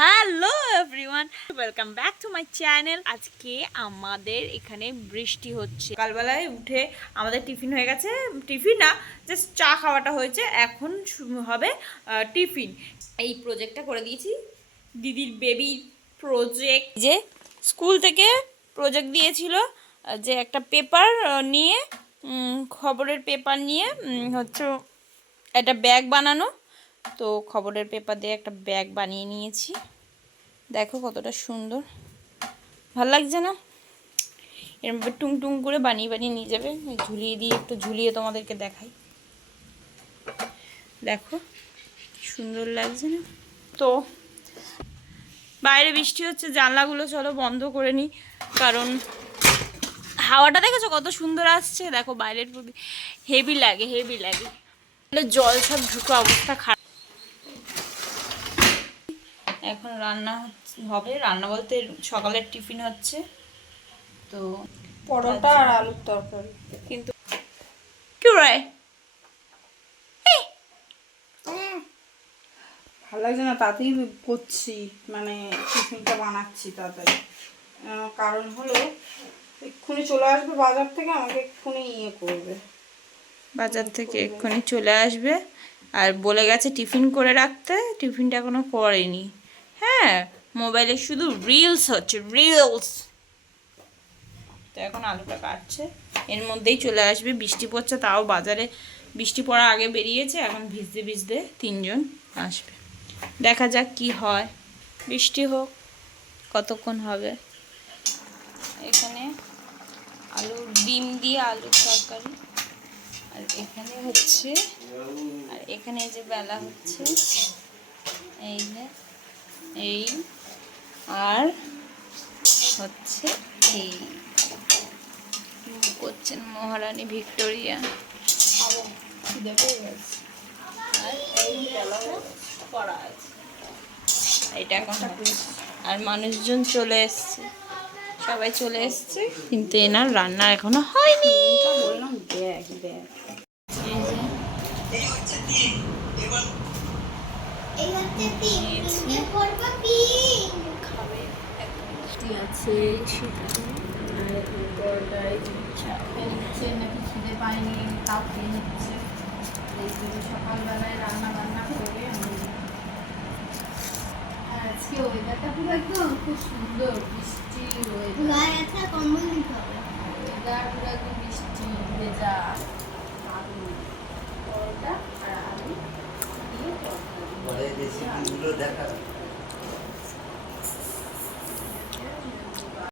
Hello everyone, welcome back to my channel. আজকে আমাদের এখানে বৃষ্টি হচ্ছে। সকালবেলায় উঠে আমাদের টিফিন হয়ে গেছে। টিফিন না জাস্ট চা খাওয়াটা হয়েছে। এখন হবে টিফিন। এই প্রজেক্টটা করে দিয়েছি। দিদির বেবি প্রজেক্ট যে স্কুল থেকে প্রজেক্ট দিয়েছিল যে একটা পেপার নিয়ে খবরের পেপার নিয়ে হচ্ছে একটা ব্যাগ বানানো। তো খবরের পেপার দিয়ে একটা ব্যাগ বানিয়ে নিয়েছি। দেখো কতটা সুন্দর। ভালো লাগছে না? এরমভাবে টুং টুং করে বানিয়ে বানিয়ে নিয়ে যাবে। ঝুলিয়ে দিয়ে একটু ঝুলিয়ে তোমাদেরকে দেখাই। দেখো সুন্দর লাগছে না? তো, বাইরে বৃষ্টি হচ্ছে, জানলাগুলো চলো বন্ধ করে নিই কারণ হাওয়াটা দেখেছ কত সুন্দর আসছে? দেখো বাইরের হেভি লাগে হেভি লাগে। জল সব ঢুকে অবস্থা খারাপ। এখন রান্না হবে। রান্না বলতে সকালের টিফিন হচ্ছে। তো পরোটা আর আলুর তরকারি। কিন্তু কি রে? ভালো লাগছে না তাতেই করছি মানে টিফিনটা বানাচ্ছি তাড়াতাড়ি। কারণ হলো এক্ষুনি চলে আসবে বাজার থেকে আমাকে এক্ষুনি ইয়ে করবে। বাজার থেকে এক্ষুনি চলে আসবে। আর বলে গেছে টিফিন করে রাখতে টিফিনটা এখনও করেনি। হ্যাঁ মোবাইলে শুধু রিলস হচ্ছে রিলস তো এখন আলুটা কাটছে। এর মধ্যেই চলে আসবে, বৃষ্টি পড়ছে তাও বাজারে। বৃষ্টি পড়া আগে বেরিয়েছে, এখন ভিজতে ভিজতে তিনজন আসবে। দেখা যাক কি হয়। বৃষ্টি হোক, কতক্ষণ হবে। এখানে আলু, ডিম দিয়ে আলুর তরকারি। আর এখানে হচ্ছে, আর এখানে যে বেলা হচ্ছে, এই যে এই আর হচ্ছে এই। করছেন মহারানী ভিক্টোরিয়া? আর এই বেলাটা করা আছে এটা এখন। আর মানুষজন চলে এসছে। সবাই চলে এসছে কিন্তু এনার রান্না এখনও হয়নি। বললাম দেখ দেখ। এই যে এই হচ্ছে পিঙ্ক পিঙ্কে করব পিঙ্ক খাবে আছে খেয়ে নাকি খিদে পায়নি তাও খেয়ে নিচ্ছে। এই জন্য সকালবেলায় রান্না বান্না করে আমি আজকে ওয়েদারটা পুরো একদম খুব সুন্দর বৃষ্টি ওয়েদার কম্বল দিতে হবে। ওয়েদার পুরো একদম বৃষ্টি ভেজা আলু রেসিপিগুলো দেখা